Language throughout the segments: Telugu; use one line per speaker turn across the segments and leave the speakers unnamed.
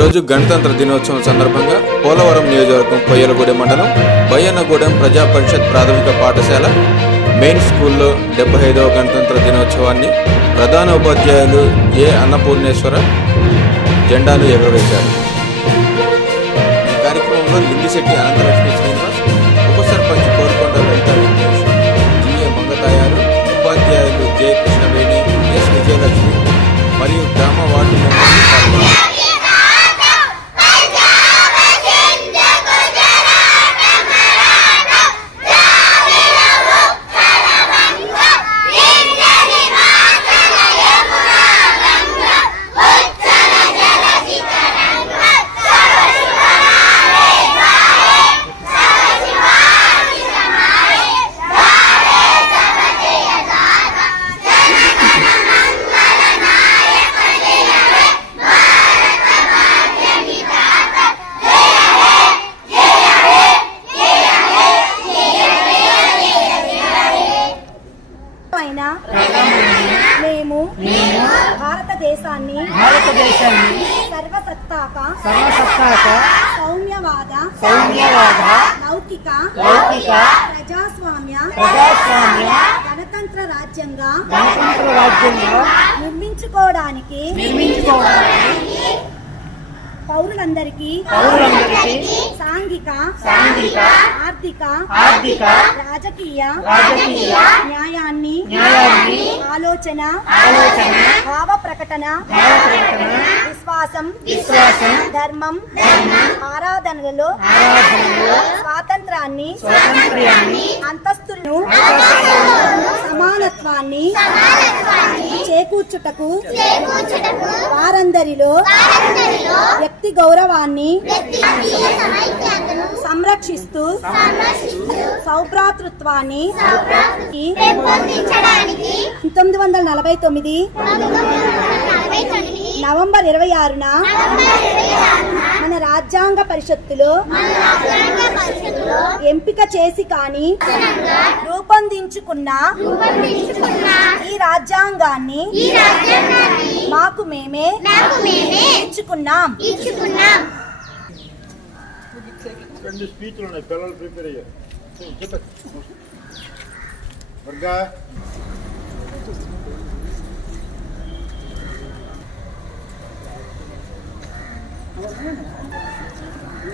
ఈరోజు గణతంత్ర దినోత్సవం సందర్భంగా పోలవరం నియోజకవర్గం కొయ్యలగూడెం మండలం బయ్యన్నగూడెం ప్రజా పరిషత్ ప్రాథమిక పాఠశాల మెయిన్ స్కూల్లో డెబ్బై ఐదవ గణతంత్ర దినోత్సవాన్ని ప్రధాన ఉపాధ్యాయులు ఏ అన్నపూర్ణేశ్వర జెండాలు ఎగురవేశారు. కార్యక్రమంలో లింగిశెట్టి అనంతలక్ష్మి
సౌమ్యవాద
సౌమ్యవాద
లౌకిక
లౌకిక
ప్రజాస్వామ్య
ప్రజాస్వామ్య
గణతంత్ర రాజ్యంగా
గణతంత్ర రాజ్యంగా
నిర్మించుకోవడానికి
నిర్మించుకోవడానికి
పౌరులందరికీ
పౌరులందరికీ
సాంఘిక
సాంఘిక
ఆర్థిక
ఆర్థిక
రాజకీయ
రాజకీయ
న్యాయాన్ని
న్యాయాన్ని
ఆలోచన
ఆలోచన
భావ ప్రకటన
భావ ప్రకటన
విశ్వాసం
విశ్వాసం
ధర్మం ఆరాధనలలో
ఆరాధనలో
స్వాతంత్రాన్ని అంతస్తులను సమానత్వాన్ని చేకూర్చుటకు వారందరిలో వ్యక్తి గౌరవాన్ని సంరక్షిస్తూ సౌభ్రాతృత్వాన్ని పంతొమ్మిది వందల నలభై తొమ్మిది నవంబర్ ఇరవై ఆరున మన రాజ్యాంగ పరిషత్తులో ఎంపిక చేసి కానీ రూపొందించుకున్న ఈ రాజ్యాంగాన్ని మాకు మేమే ఇచ్చుకున్నాం.
రెండు స్పీచ్లు ఉన్నాయి పిల్లలు ప్రిపేర్ అయ్యారు. చెప్పండి Durga.
My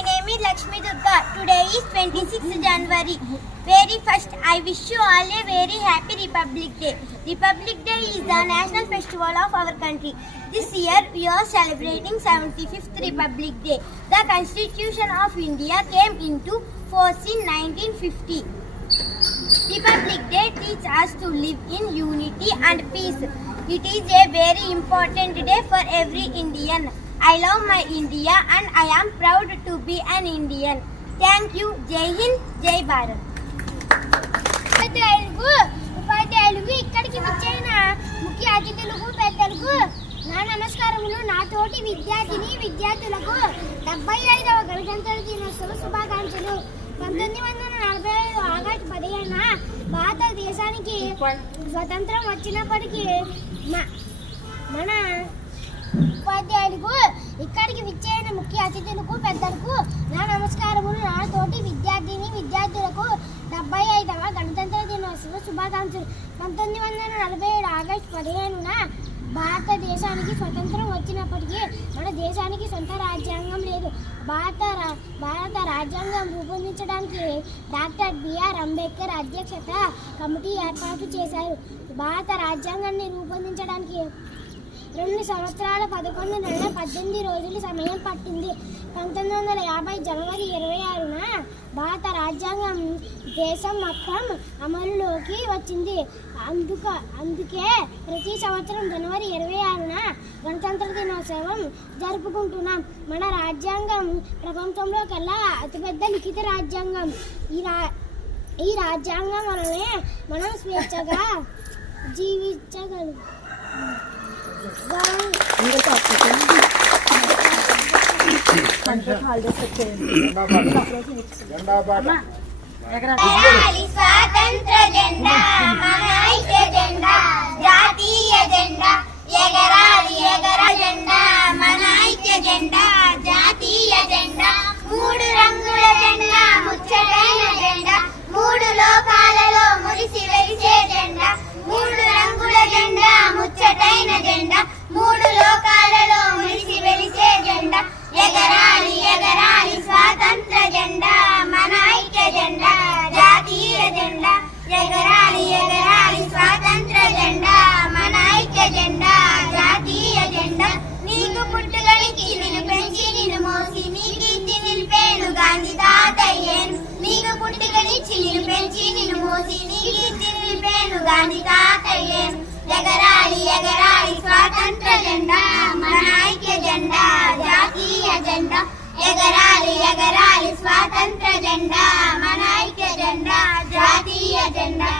name is Lakshmi Durga. Today is 26th January. Very first, I wish you all a very happy Republic Day. Republic Day is the national festival of our country. This year, we are celebrating 75th Republic Day. The Constitution of India came into force in 1950. Republic Day teaches us to live in unity and peace. It is a very important day for every Indian. I love my India and I am proud to be an Indian. Thank you. Jai Hind, Jai Bharat. ఉపాధ్యాయులకు ఉపాధ్యాయులకు ఇక్కడికి విచ్చిన ముఖ్య అతిథులకు పెద్దలకు నా నమస్కారములు. నా తోటి విద్యార్థిని విద్యార్థులకు డెబ్బై ఐదవ గణతంత్ర దినోత్సవ శుభాకాంక్షలు. పంతొమ్మిది వందల నలభై ఐదు ఆగస్టు పదిహేన భారతదేశానికి స్వతంత్రం వచ్చినప్పటికీ మన ఉపాధ్యాయులకు ఇక్కడికి విచ్చేయన ముఖ్య అతిథులకు పెద్దలకు నా నమస్కారములు. నా తోటి విద్యార్థిని విద్యార్థులకు డెబ్బై ఐదవ గణతంత్ర దినోత్సవ శుభాకాంక్షలు. పంతొమ్మిది వందల నలభై ఏడు ఆగస్టు పదిహేనున భారతదేశానికి స్వతంత్రం వచ్చినప్పటికీ మన దేశానికి సొంత రాజ్యాంగం లేదు. భారత రా- భారత రాజ్యాంగం రూపొందించడానికి డాక్టర్ బిఆర్ అంబేద్కర్ అధ్యక్షత కమిటీ ఏర్పాటు చేశారు. భారత రాజ్యాంగాన్ని రూపొందించడానికి రెండు సంవత్సరాల పదకొండు నెలల పద్దెనిమిది రోజులు సమయం పట్టింది. పంతొమ్మిది వందల యాభై జనవరి ఇరవై ఆరున భారత రాజ్యాంగం దేశం మొత్తం అమలులోకి వచ్చింది. అందుక అందుకే ప్రతి సంవత్సరం జనవరి ఇరవై ఆరున గణతంత్ర దినోత్సవం జరుపుకుంటున్నాం. మన రాజ్యాంగం ప్రపంచంలోకెల్లా అతిపెద్ద లిఖిత రాజ్యాంగం. ఈ రా
ఈ రాజ్యాంగం వలనే మనం స్వేచ్ఛగా జీవించగలం స్వాతంత్ర జెండా మన ఐక్య జెండా గాంధీ తాతయ్యేం. ఎగరాలి ఎగరాలి స్వాతంత్ర జెండా మన ఐక్య జెండా జాతీయ జెండా. ఎగరాలి ఎగరాలి స్వాతంత్ర జెండా మన ఐక్య జెండా జాతీయ జెండా.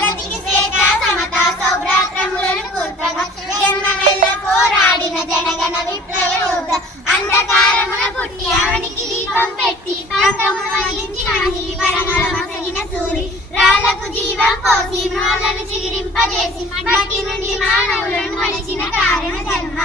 సరళతికి శ్వేత సమత సౌభ్రాత్రములను కూర్పగా జన్మవెల్ల పోరాడిన జనగణ విప్లవ యోధ అంధకారమున పుట్టి అవనికి దీపం పెట్టి పంకమును వహించిన పరంగల మసగిన సూరి రాళ్ళకు జీవం పోసి మ్రోళ్ళను చిగిరింపజేసి మట్టి నుండి మానవులను మలిచిన కారణ జన్మ